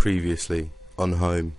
Previously on Home.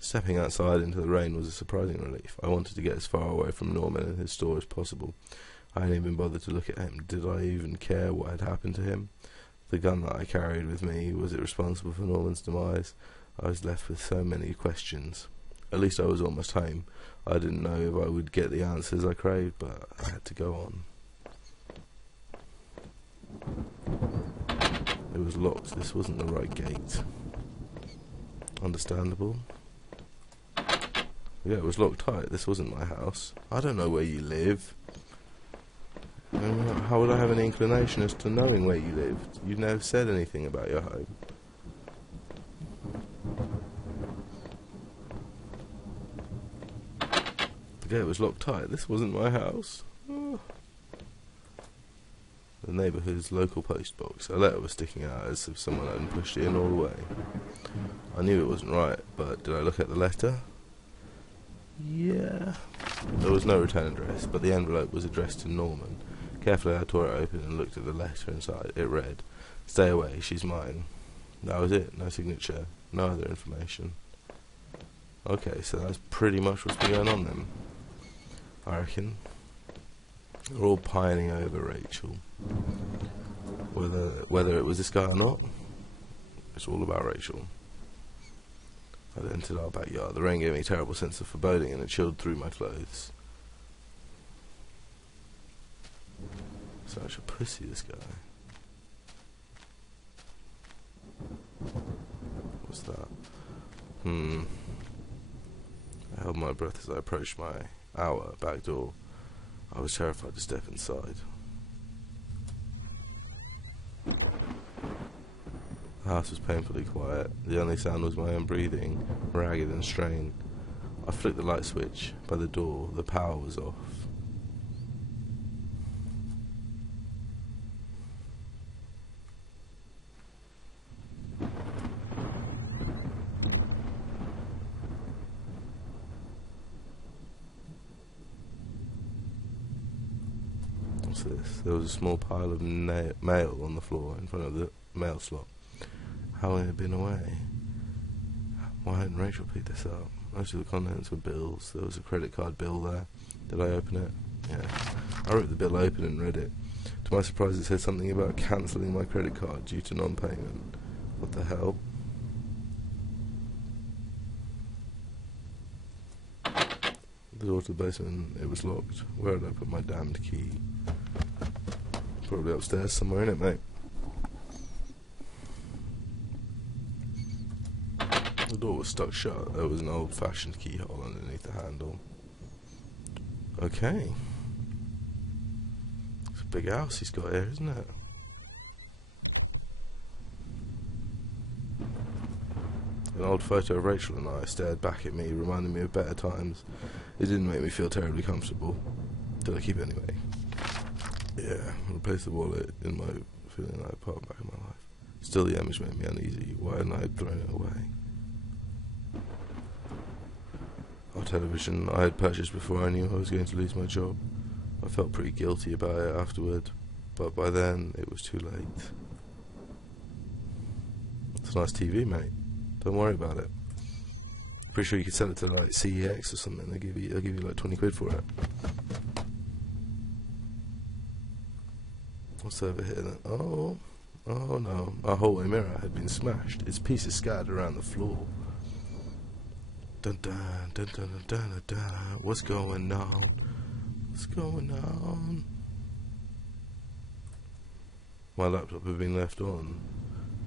Stepping outside into the rain was a surprising relief. I wanted to get as far away from Norman and his store as possible. I hadn't even bothered to look at him. Did I even care what had happened to him? The gun that I carried with me, was it responsible for Norman's demise? I was left with so many questions. At least I was almost home. I didn't know if I would get the answers I craved, but I had to go on. It was locked. This wasn't the right gate. Understandable. Yeah, it was locked tight. This wasn't my house. I don't know where you live. How would I have any inclination as to knowing where you lived? You never said anything about your home. The gate was locked tight. This wasn't my house. Oh. The neighbourhood's local post box. A letter was sticking out as if someone hadn't pushed it in all the way. I knew it wasn't right, but did I look at the letter? Yeah. There was no return address, but the envelope was addressed to Norman. Carefully I tore it open and looked at the letter inside. It read, "Stay away, she's mine." That was it. No signature, no other information. Okay, so that's pretty much what's been going on then, I reckon. We're all pining over Rachel. Whether it was this guy or not, it's all about Rachel. I entered our backyard. The rain gave me a terrible sense of foreboding and it chilled through my clothes. Such a pussy, this guy. What's that? I held my breath as I approached my back door. I was terrified to step inside. The house was painfully quiet. The only sound was my own breathing, ragged and strained. I flicked the light switch by the door. The power was off. What's this? There was a small pile of mail on the floor in front of the mail slot. How had it been away? Why hadn't Rachel picked this up? Most of the contents were bills. There was a credit card bill there. Did I open it? Yeah. I ripped the bill open and read it. To my surprise, it said something about cancelling my credit card due to non-payment. What the hell? The door to the basement, it was locked. Where had I put my damned key? Probably upstairs somewhere, innit, mate? The door was stuck shut. There was an old-fashioned keyhole underneath the handle. Okay. It's a big house he's got here, isn't it? An old photo of Rachel and I stared back at me, reminding me of better times. It didn't make me feel terribly comfortable. Did I keep it anyway? Yeah, replaced the wallet in my feeling like part back in my life. Still, the image made me uneasy. Why hadn't I thrown it away? Our television I had purchased before I knew I was going to lose my job. I felt pretty guilty about it afterward, but by then it was too late. It's a nice TV, mate. Don't worry about it. Pretty sure you could sell it to like CEX or something. They'll give you like 20 quid for it. What's over here then? Oh no. Our hallway mirror had been smashed. Its pieces scattered around the floor. Dun dun dun dun dun dun dun. What's going on? What's going on? My laptop had been left on.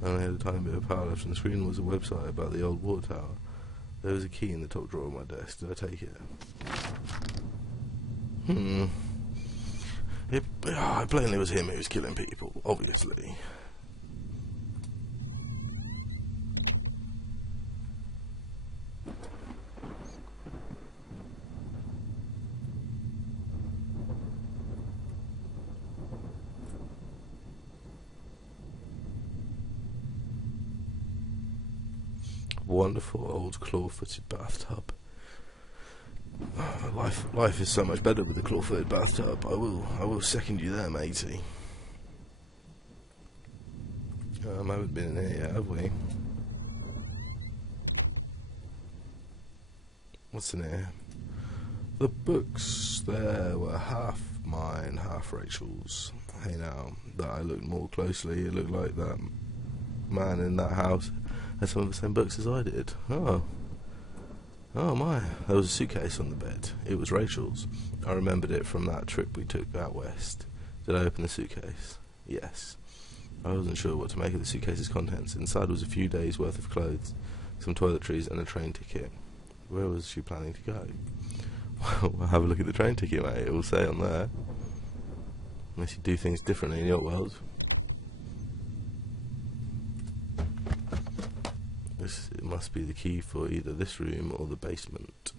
I only had a tiny bit of power left, and the screen was a website about the old water tower. There was a key in the top drawer of my desk. Did I take it? It plainly was him who was killing people, obviously. wonderful old claw-footed bathtub. Life is so much better with a claw-footed bathtub. I will second you there, matey. I haven't been in here yet, have we? What's in here? The books there were half mine, half Rachel's. Hey now, that I looked more closely, it looked like that man in that house had some of the same books as I did. Oh my, there was a suitcase on the bed. It was Rachel's. I remembered it from that trip we took out west. Did I open the suitcase? Yes. I wasn't sure what to make of the suitcase's contents. Inside was a few days' worth of clothes, some toiletries and a train ticket. Where was she planning to go? Well, have a look at the train ticket, mate. It will say on there. Unless you do things differently in your world. It must be the key for either this room or the basement.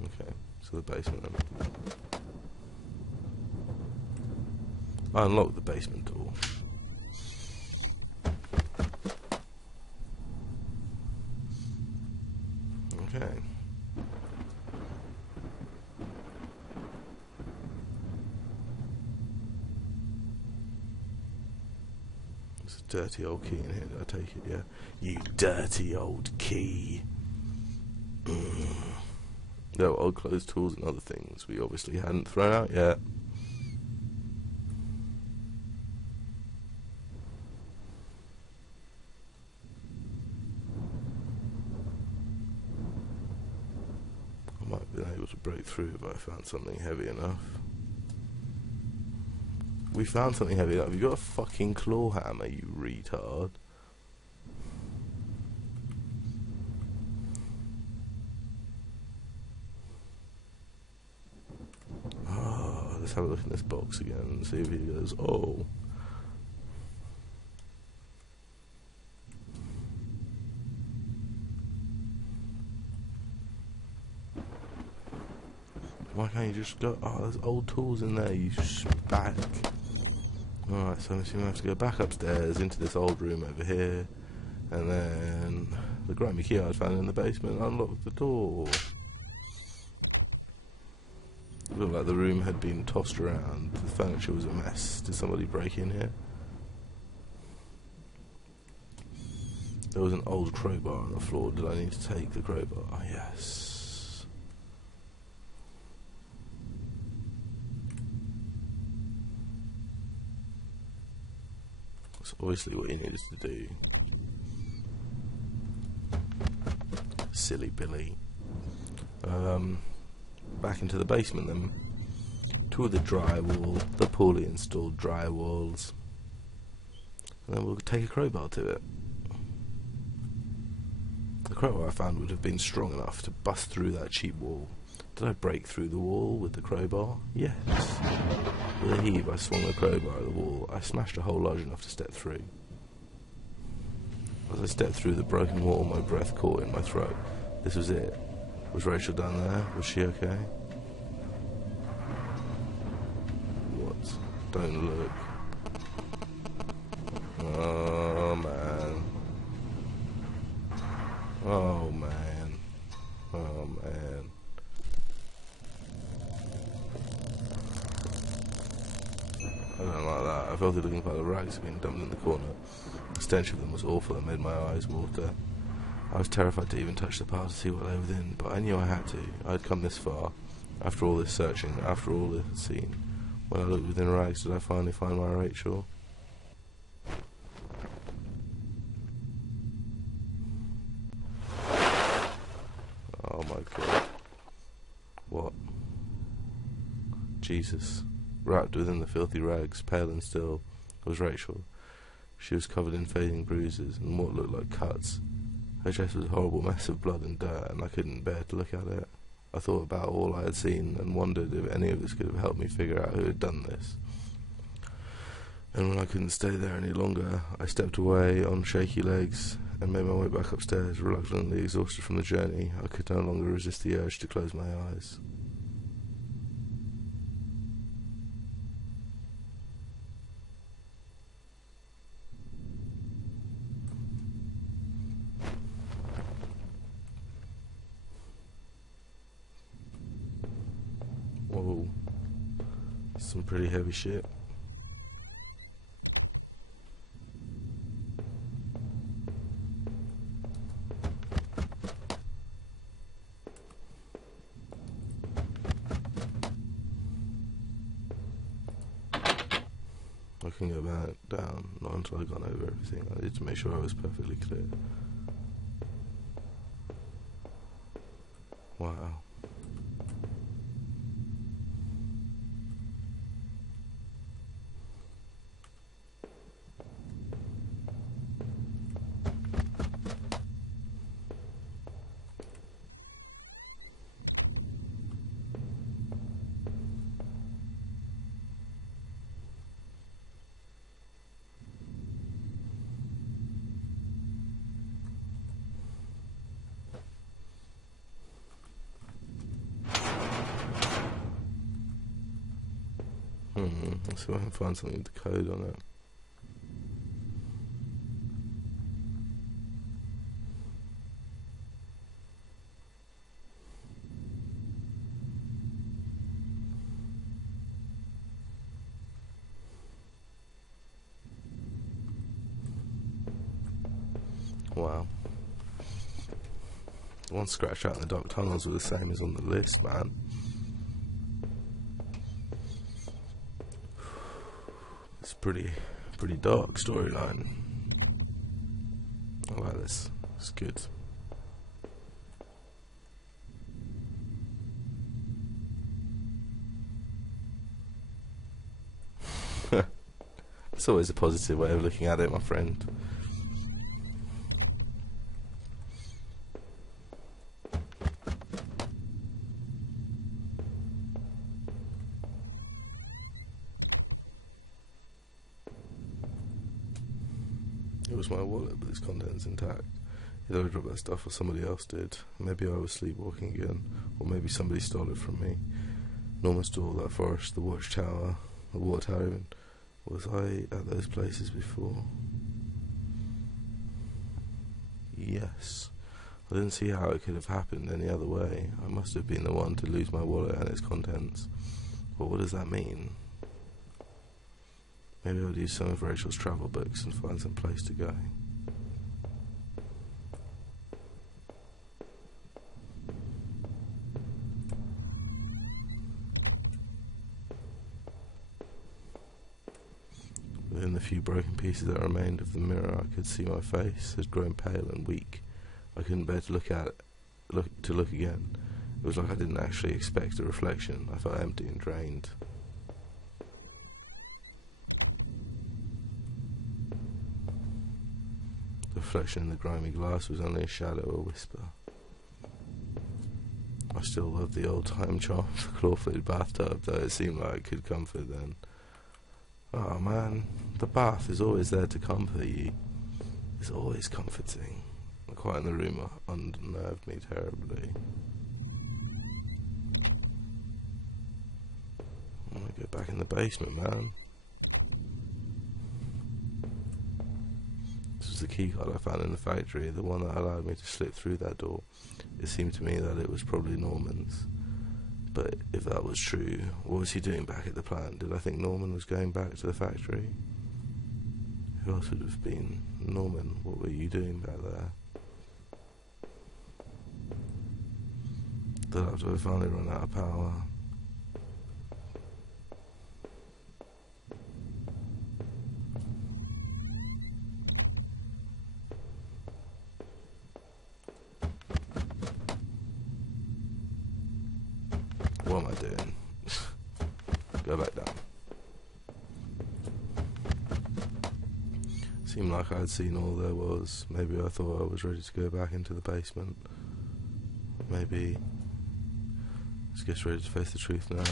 Okay, so the basement then. I unlocked the basement door. Okay. There's a dirty old key in here, did I take it? Yeah. You dirty old key. There were old clothes, tools and other things we obviously hadn't thrown out yet. I might have been able to break through if I found something heavy enough. We found something heavy enough. You got a fucking claw hammer, you retard. Oh, let's have a look in this box again and see if he goes, oh. Why can't you just go? Oh, there's old tools in there, you spag. Alright, so I'm assuming I have to go back upstairs into this old room over here, and then the grimy key I found in the basement unlocked the door. It looked like the room had been tossed around. The furniture was a mess. Did somebody break in here? There was an old crowbar on the floor. Did I need to take the crowbar? Oh, yes. That's obviously what you needed to do. Silly Billy. Back into the basement then. To the drywall, the poorly installed drywalls. And then we'll take a crowbar to it. The crowbar I found would have been strong enough to bust through that cheap wall. Did I break through the wall with the crowbar? Yes. With a heave I swung the crowbar at the wall. I smashed a hole large enough to step through. As I stepped through the broken wall, my breath caught in my throat. This was it. Was Rachel down there? Was she okay? What? Don't look. Oh man. Oh man. Oh man. I don't like that. I felt it looking like the rags had been dumped in the corner. The stench of them was awful and made my eyes water. I was terrified to even touch the pile to see what lay within, but I knew I had to. I had come this far. After all this searching, after all this scene. When I looked within rags, did I finally find my Rachel? Oh my god. What? Jesus. Wrapped within the filthy rags, pale and still, was Rachel. She was covered in fading bruises and what looked like cuts. Her chest was a horrible mess of blood and dirt, and I couldn't bear to look at it. I thought about all I had seen and wondered if any of this could have helped me figure out who had done this. And when I couldn't stay there any longer, I stepped away on shaky legs and made my way back upstairs, reluctantly exhausted from the journey. I could no longer resist the urge to close my eyes. Some pretty heavy shit. I can go back down, not until I'd gone over everything. I needed to make sure I was perfectly clear. Wow. Let's see if I can find something with the code on it. Wow. The one scratch out in the dark tunnels were the same as on the list, man. It's pretty dark storyline. I like this. It's good. It's always a positive way of looking at it, my friend. It was my wallet, but its contents intact. Either I dropped that stuff or somebody else did. Maybe I was sleepwalking again, or maybe somebody stole it from me. Norman Stall, that forest, the watchtower, the water tower even. Was I at those places before? Yes. I didn't see how it could have happened any other way. I must have been the one to lose my wallet and its contents. But what does that mean? Maybe I'll use some of Rachel's travel books and find some place to go. Within the few broken pieces that remained of the mirror, I could see my face had grown pale and weak. I couldn't bear to look again. It was like I didn't actually expect a reflection. I felt empty and drained. The reflection in the grimy glass was only a shadow, a whisper. I still loved the old-time charm of the claw-footed bathtub, though it seemed like it could comfort then. Oh man, the bath is always there to comfort you. It's always comforting. The quiet in the room unnerved me terribly. I'm gonna go back in the basement, man. This was the key card I found in the factory, the one that allowed me to slip through that door. It seemed to me that it was probably Norman's. But if that was true, what was he doing back at the plant? Did I think Norman was going back to the factory? Who else would it have been? Norman, what were you doing back there? The laptop had finally run out of power. What am I doing? Go back down. Seemed like I had seen all there was. Maybe I thought I was ready to go back into the basement. Maybe just get ready to face the truth now.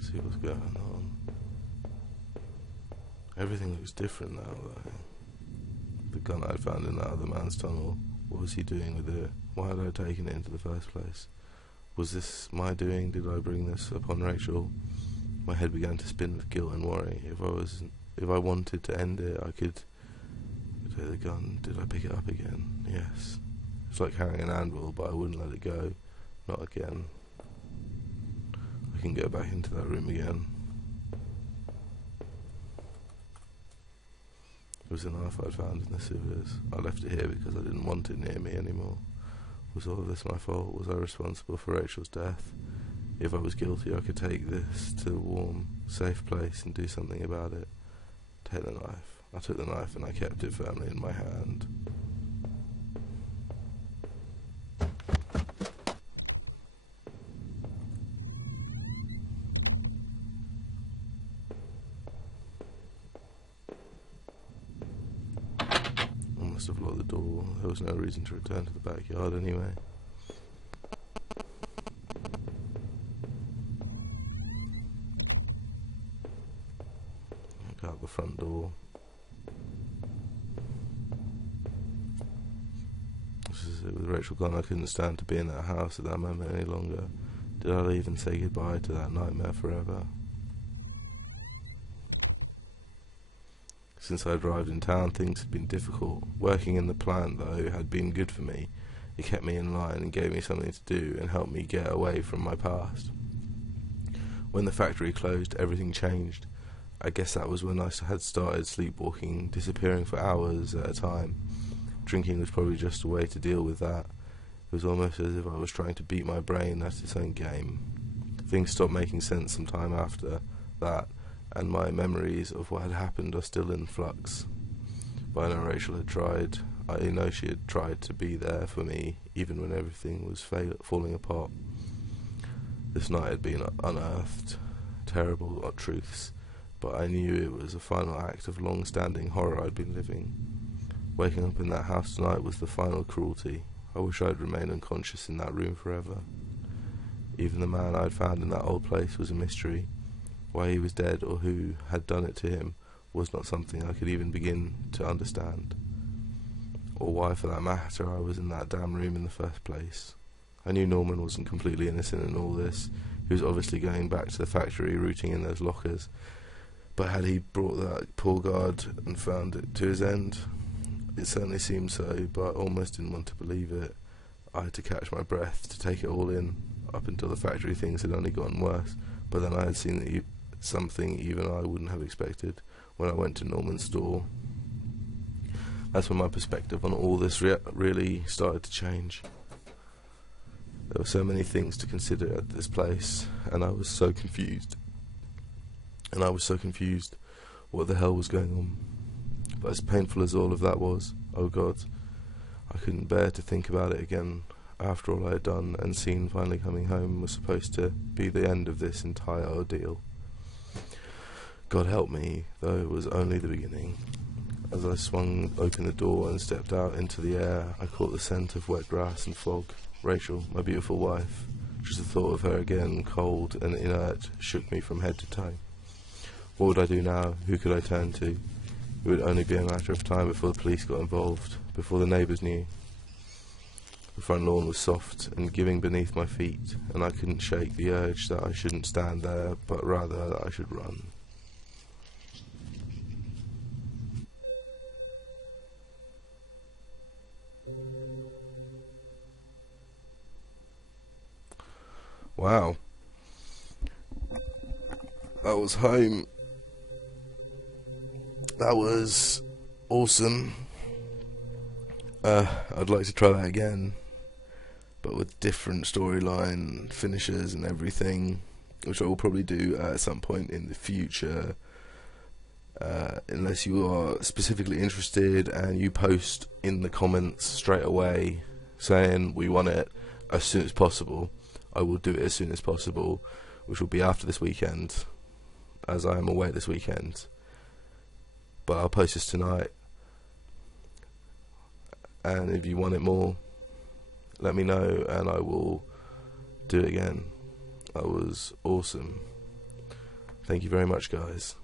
See what's going on. Everything looks different now though. The gun I'd found in that other man's tunnel. What was he doing with it? Why had I taken it into the first place? Was this my doing? Did I bring this upon Rachel? My head began to spin with guilt and worry. If I wanted to end it, I could take the gun. Did I pick it up again? Yes. It's like carrying an anvil, but I wouldn't let it go. Not again. I can go back into that room again. It was a knife I'd found in the sewers. I left it here because I didn't want it near me anymore. Was all of this my fault? Was I responsible for Rachel's death? If I was guilty, I could take this to a warm, safe place and do something about it. Take the knife. I took the knife and I kept it firmly in my hand. I must have locked the door. There was no reason to return to the backyard anyway. Out the front door. This is it. With Rachel gone, I couldn't stand to be in that house at that moment any longer. Did I leave and say goodbye to that nightmare forever? Since I arrived in town, things had been difficult. Working in the plant, though, had been good for me. It kept me in line and gave me something to do and helped me get away from my past. When the factory closed, everything changed. I guess that was when I had started sleepwalking, disappearing for hours at a time. Drinking was probably just a way to deal with that. It was almost as if I was trying to beat my brain at its own game. Things stopped making sense some time after that, and my memories of what had happened are still in flux. But I know Rachel had tried. I know she had tried to be there for me, even when everything was falling apart. This night had been unearthed, terrible truths. But I knew it was a final act of long-standing horror I'd been living. Waking up in that house tonight was the final cruelty. I wish I'd remained unconscious in that room forever. Even the man I'd found in that old place was a mystery. Why he was dead or who had done it to him was not something I could even begin to understand. Or why, for that matter, I was in that damn room in the first place. I knew Norman wasn't completely innocent in all this. He was obviously going back to the factory, rooting in those lockers. But had he brought that poor guard and found it to his end? It certainly seemed so, but I almost didn't want to believe it. I had to catch my breath to take it all in. Up until the factory, things had only gotten worse, but then I had seen something even I wouldn't have expected when I went to Norman's store. That's when my perspective on all this really started to change. There were so many things to consider at this place, and I was so confused. What the hell was going on? But as painful as all of that was, oh God, I couldn't bear to think about it again. After all I had done and seen finally coming home was supposed to be the end of this entire ordeal. God help me, though it was only the beginning. As I swung open the door and stepped out into the air, I caught the scent of wet grass and fog. Rachel, my beautiful wife. Just the thought of her again, cold and inert, shook me from head to toe. What would I do now? Who could I turn to? It would only be a matter of time before the police got involved, before the neighbours knew. The front lawn was soft and giving beneath my feet, and I couldn't shake the urge that I shouldn't stand there, but rather that I should run. Wow. That was home. That was awesome. I'd like to try that again, but with different storyline finishes and everything, which I will probably do at some point in the future, unless you are specifically interested and you post in the comments straight away saying we want it as soon as possible. I will do it as soon as possible, which will be after this weekend, as I am away this weekend. But I'll post this tonight, and if you want it more, let me know and I will do it again. That was awesome. Thank you very much, guys.